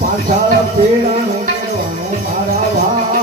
પાછળ પેડાનો મારા ભા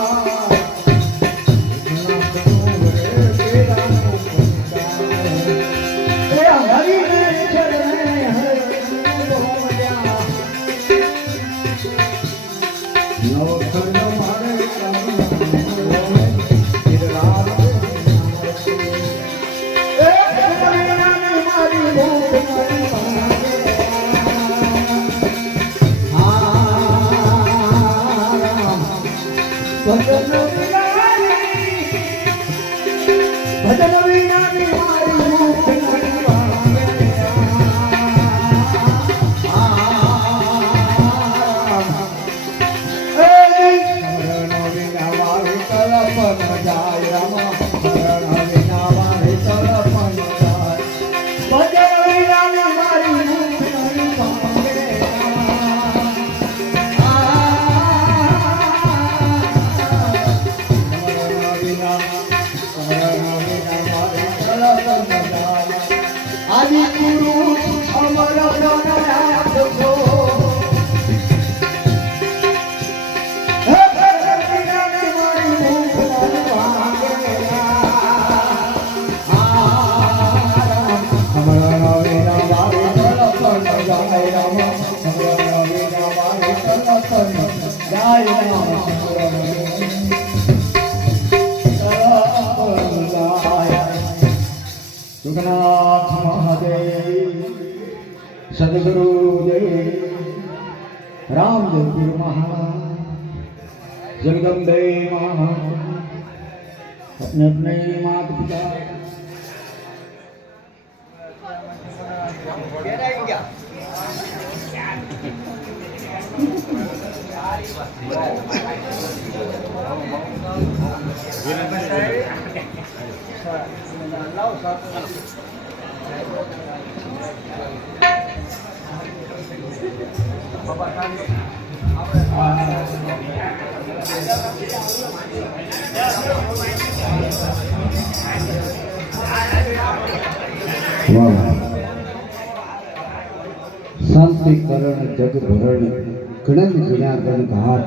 सदगुरु जय रामदेव महाराज जगदम्बे महा अपने अपने माता पिता शांति करण जग भरण गणन गुणागण घाट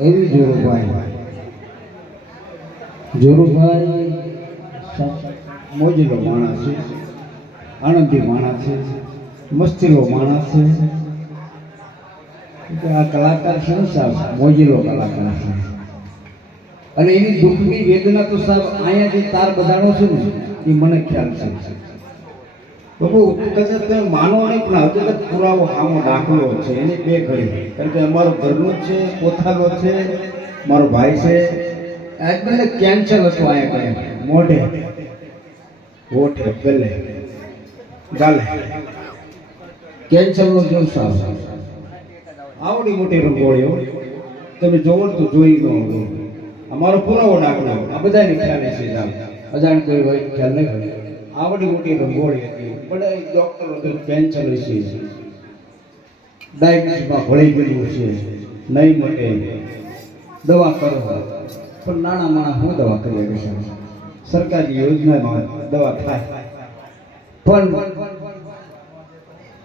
एवी जोरुभाई मोजीलो माणस छे आनंदी माणस छे मस्तीलो माणस छे आ कलाकार संसार मोजीलो कलाकार छे અને એની દુઃખની વેદના તો સાહેબ અહીંયાથી તાર બધાનો છે ને એ મને ખ્યાલ છે બાબુ કદાચ તમે માનો નહીં પણ હકીકત પુરાવો આમો દાખલો છે એની બે ઘડી કારણ કે અમારો ઘરનો છે પોતાનો છે મારો ભાઈ છે એકદમ કેન્સર હતું અહીંયા કઈ મોઢે ઓઠે ગલે ગાલે કેન્સરનો જેવું સાવ આવડી મોટી રંગોળીઓ તમે જોવો તો જોઈ ન હોય અમારો પુરાવો દાખલો આ બધાને ખ્યાલ છે અજાણ કોઈ હોય ખ્યાલ નહીં હોય આવડી મોટી રંગોળી હતી પણ ડોક્ટરો તો કેન્સર વિશે ડાયાગ્નોસિસમાં ભળી ગયું છે નહીં મટે દવા કરો પણ નાના માણસ હું દવા કરી શકું સરકારી યોજનામાં દવા થાય પણ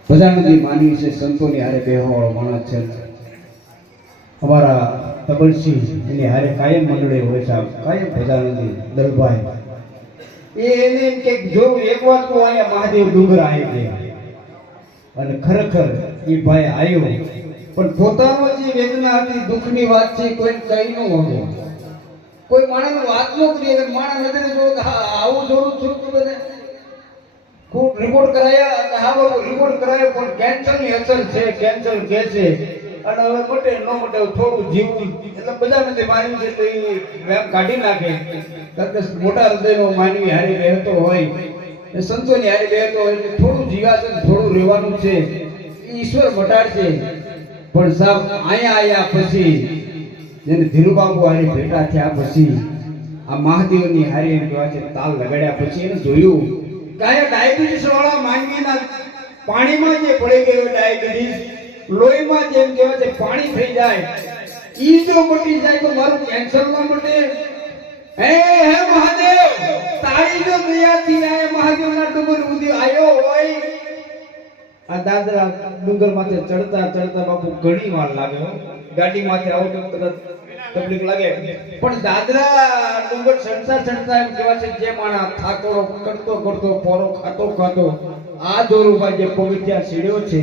બધાને માનવી છે સંતોની હારે બેહવાળો માણસ છે અમારા તબલસિંહ એની હારે કાયમ મંડળે હોય છે કાયમ ભજાનંદી દલભાઈ એને એમ કે જો એકવાર તો અહીંયા મહાદેવ ડુંગર આવી ગયા અને ખરેખર એ ભાઈ આવ્યો પણ પોતાનો જે વેદના હતી દુઃખની વાત છે કોઈ કઈ ન હોય કોઈ માણસ વાત ન કરી માણસ નથી જો આવું જોડું છું તો બધે ખૂબ રિપોર્ટ કરાયા હા બાબુ રિપોર્ટ કરાયો પણ કેન્સરની અસર છે કેન્સર કે છે અને હવે મટે ન મટે થોડું જીવવું એટલે બધા નથી માનવી છે તો એ વેમ કાઢી નાખે કારણ કે મોટા હૃદયનો માનવી હારી રહેતો હોય એ સંતોની હારી રહેતો હોય એટલે થોડું જીવાશે થોડું રહેવાનું છે ઈશ્વર મટાડશે પણ સાહેબ અહીંયા આયા પછી જેને ધીરુબાબુ હારી ભેટા થયા પછી આ મહાદેવની હારી એમ કહેવાય છે તાલ લગાડ્યા પછી એને જોયું કે આ ડાયાબિટીસ વાળા માનવીના પાણીમાં જે પડી ગયો ડાયાબિટીસ લોહીમાં જેમ કહેવાય છે પાણી થઈ જાય ઈ જો મટી જાય તો મારું કેન્સર ન મટે. હે મહાદેવ, તારી જો દયાથી આ મહાદેવના ડુંગર સુધી આવ્યો હોય. આ દાદરા ડુંગર માથે ચડતા ચડતા બાપુ ઘણી વાર લાગે. ગાડી માથે આવો તો કદાચ તકલીફ લાગે, પણ દાદરા ડુંગર ચડતા ચડતા એમ કહેવાય છે જે માણસ થાકોડો કરતો કરતો પોરો ખાતો ખાતો આ દોરુમાં જે પગથિયા સીડ્યો છે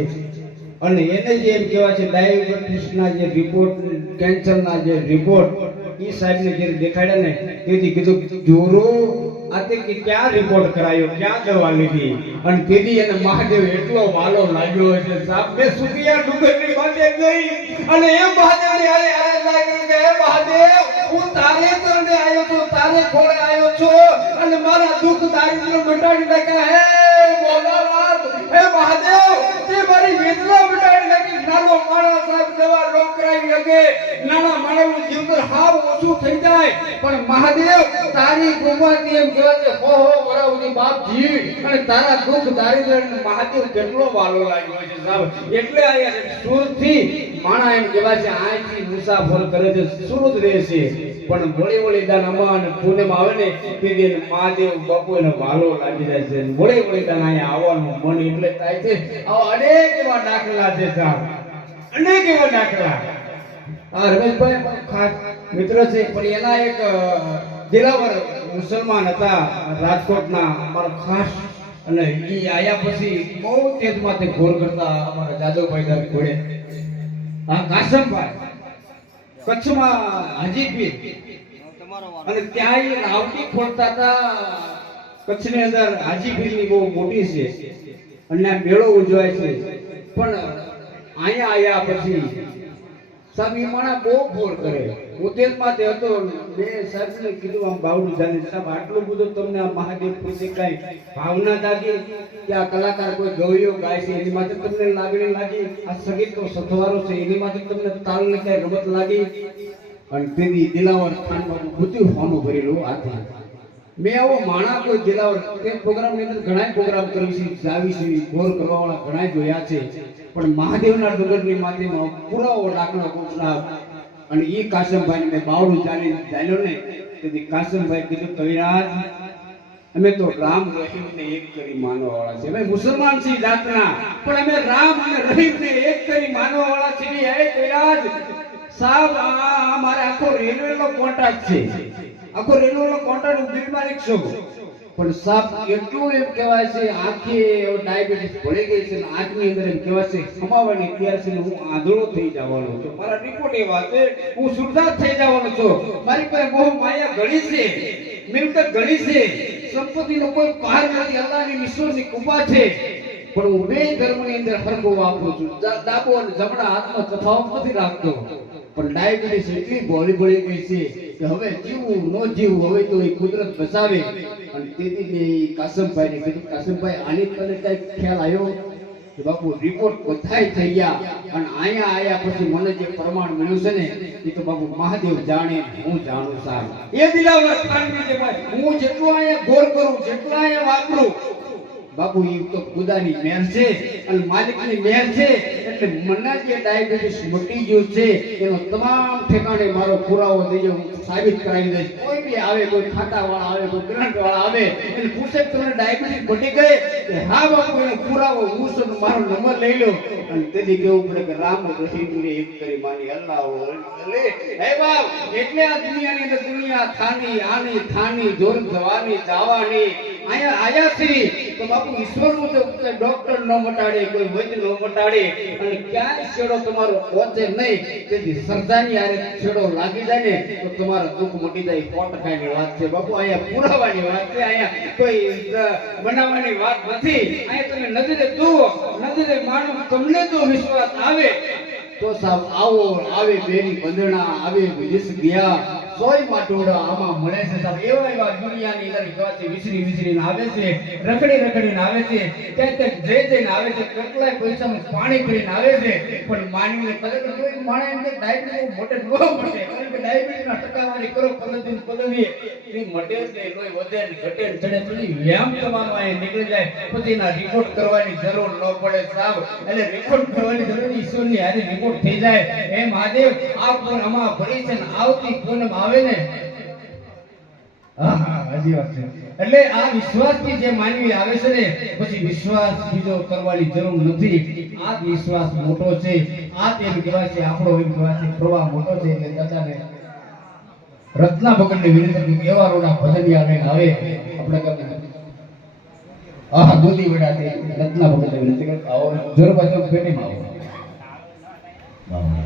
અને એને જે એમ કહેવાય છે ડાયાબિટીસના જે રિપોર્ટ, કેન્સરના જે રિપોર્ટ ઈ સાહેબને જે દેખાડ્યા ને તેથી કીધું જોરો આતે કે ક્યાં રિપોર્ટ કરાયો, ક્યાં દવા લીધી, અને તેથી એને મહાદેવ એટલો વાલો લાગ્યો છે સાહેબ. મેં સુખિયા ડુંગરની માથે ગઈ અને એ મહાદેવની આરે આરે લાગ્યું કે હે મહાદેવ, હું તારે તરણે આવ્યો છું, તારે ખોળે આવ્યો છું અને મારા દુઃખ દારિદ્ર્ય મટાડી નાખ્યા. હે ભોળાનાથ, હે મહાદેવ, તે મારી વેદના મટાડી નાખી. નાનો માણસ સાહેબ દવા રોગ કરાવી શકે, નાના માણસનું જીવન હાવ ઓછું થઈ જાય, પણ મહાદેવ તારી કૃપાથી એમ કહેવાય છે હો વરાવની બાપજી અને તારા દુઃખ દારિદ્ર્ય મહાદેવ કેટલો વાલો લાગ્યો છે સાહેબ. એટલે અહીંયા સુરતથી માણા એમ કહેવાય છે અહીંથી મુસાફર કરે છે, સુરત રહે છે, પણ વળી વળી દાન અમાન પૂનમ આવે ને તેથી મહાદેવ બાપુ એને વાલો લાગી જાય છે. વળી વળી દાન અહીંયા આવવાનું મન એટલે થાય છે. આવા અનેક એવા દાખલા છે સાહેબ, અનેક એવા દાખલા. આ રમેશભાઈ ખાસ મિત્ર છે, પણ એના એક દિલાવર મુસલમાન હતા રાજકોટના અમારા ખાસ, અને ઈ આયા પછી બહુ તેજમાંથી ઘોર કરતા અમારા જાદવભાઈ સાહેબ ઘોડે. આ કાસમભાઈ કચ્છમાં હાજીપીર અને ત્યાં એ રાવટી ખોલતા હતા. કચ્છની અંદર હાજીપીરની બહુ મોટી છે અને આ મેળો ઉજવાય છે, પણ અહીંયા આયા પછી સાહેબ એ માણસ બહુ ઘોર કરે. ઉદ્દેશમાં તે હતો મેં સાહેબને કીધું આમ બાવડું જાણે સાહેબ આટલું બધું તમને આ મહાદેવ પ્રત્યે કઈ ભાવના જાગી કે આ કલાકાર કોઈ ગવૈયો ગાય છે એની માટે તમને લાગણી લાગી, આ સંગીતનો સથવારો છે એની માટે તમને તાલને કઈ રમત લાગી, અને તેની દિલાવર ખાનમાં બધું ફોર્મ ભરેલું હાથે. મેં આવો માણા કોઈ દિલાવર તે પ્રોગ્રામની અંદર ઘણા પ્રોગ્રામ કરી છે, જાવી છે, ઘોર કરવા વાળા ઘણા જોયા છે, પણ મહાદેવના ડુંગરની માથેમાં પુરાવો દાખલો કોકના. અને એ કાસમભાઈને મેં બાવડું ચાલ્યો ને તેથી કાસમભાઈ કીધું કવિરાજ અમે તો રામ રહીમને એક કરી માનવા વાળા છે. અમે મુસલમાન છીએ જાતના, પણ અમે રામ અને રહીમને એક કરી માનવા વાળા છીએ. હે કવિરાજ સાહેબ, આ મારે આખો રેલવેનો કોન્ટ્રાક્ટ છે, આખો રેલવેનો કોન્ટ્રાક્ટ હું બિલ માલિક છું, પણ સાહેબ એટલું એમ કહેવાય છે આંખે ડાયાબિટીસ ભળી ગઈ છે, આંખની અંદર એમ કહેવાય છે ખમાવાની તૈયાર છે, હું આંધળો થઈ જવાનો છું. મારા રિપોર્ટ એવા છે હું સુરદાસ થઈ જવાનો છું. મારી પાસે બહુ માયા ઘણી છે, મિલકત ઘણી છે, સંપત્તિનો કોઈ પાર નથી, અલ્લાહની ઈશ્વરની કૃપા છે, પણ હું બે ધર્મની અંદર હરખો વાપરું છું. ડાબો અને જમણા હાથમાં તફાવત નથી રાખતો, પણ ડાયાબિટીસ એટલી ભોળી ભળી ગઈ છે કે હવે જીવવું ન જીવવું હવે તો એ કુદરત બચાવે. અને તેથી કાસમભાઈને કીધું કાસમભાઈ આની તને કઈ ખ્યાલ આવ્યો કે બાપુ રિપોર્ટ બધાય થઈ ગયા અને અહીંયા આયા પછી મને જે પ્રમાણ મળ્યું છે ને એ તો બાપુ મહાદેવ જાણે, હું જાણું સાહેબ. એ દિલાવર ખાનની જે હું જેટલું અહીંયા ગોર કરું, જેટલું અહીંયા વાપરું બાપુ એ તો ખુદાની મહેર છે અને માલિકની મહેર છે. એટલે મને જે ડાયાબિટીસ મટી ગયું છે એનો તમામ ઠેકાણે મારો પુરાવો દેજો, હું સાબિત કરાવી દઈશ. કોઈ બી આવે, કોઈ ખાતાવાળા આવે, કોઈ ગ્રંથવાળા આવે એટલે પૂછે તમને ડાયાબિટીસ મટી ગઈ કે હા બાપુ એનો પુરાવો હું છું, મારો નંબર લઈ લો. અને તેથી કેવું પડે કે રામ રહીમને એક કરી માની અલ્લાહ હે બાપ. એટલે આ દુનિયાની અંદર દુનિયા થાની આની થાની જોર જવાની જાવાની અહીંયા આયા છે તો બાપુ ઈશ્વરનું તો ડોક્ટર ન મટાડે, કોઈ વૈદ્ય ન મટાડે, અને ક્યાંય છેડો તમારો પહોંચે નહીં. તેથી શ્રદ્ધાની આરે છેડો લાગી જાય ને તો તમારા દુઃખ મટી જાય. 100%ની વાત છે બાપુ, અહીંયા પુરાવાની વાત છે, અહીંયા કોઈ બનાવવાની વાત નથી. અહીંયા તમે નજરે જુઓ, નજરે માનો, તમને જો વિશ્વાસ આવે તો સાહેબ આવો. આવે બેરી બંધણા, આવે વિદેશ ગયા સોય માટોડા આમાં મળે છે સાહેબ. એવા એવા દુનિયાની અંદર કહેવાથી વિસરીને આવે છે, રખડીને આવે છે, ત્યાં જઈને આવે છે, કેટલાય પૈસામાં પાણી કરીને આવે છે. પણ માનવીને કદાચ કોઈ માણસ ડાયાબિટીસ મોટે ન મળે, કારણ કે ડાયાબિટીસના ટકાવારી કરો પદવીએ એ મટે છે, લોહી વધે ને ઘટે ને ચડે ચડી વ્યાયામ તમારો અહીં નીકળી જાય, પછી એના રિપોર્ટ કરવાની જરૂર ન પડે સાહેબ. એટલે રિપોર્ટ કરવાની જરૂર ઈશ્વરની હારે રિપોર્ટ થઈ જાય. હે મહાદેવ, આ પૂનમમાં ભરી છે ને આવતી પૂનમ આવે ને, હા હજી વાત છે. એટલે આ વિશ્વાસથી જે માનવી આવે છે ને, પછી વિશ્વાસ બીજો કરવાની જરૂર નથી. આ વિશ્વાસ મોટો છે. આ તેમ કહેવાય છે આપણો એમ કહેવાય છે પ્રવાહ મોટો છે. એટલે દાદાને રત્ના ભગતને વિનંતી કે એવા રોડા ભજનિયા લઈને આવે આપણે કરતા. હા દૂધી વડાથી રત્ના ભગતને વિનંતી કે આવો જરૂર બાજુ પેટીમાં આવો.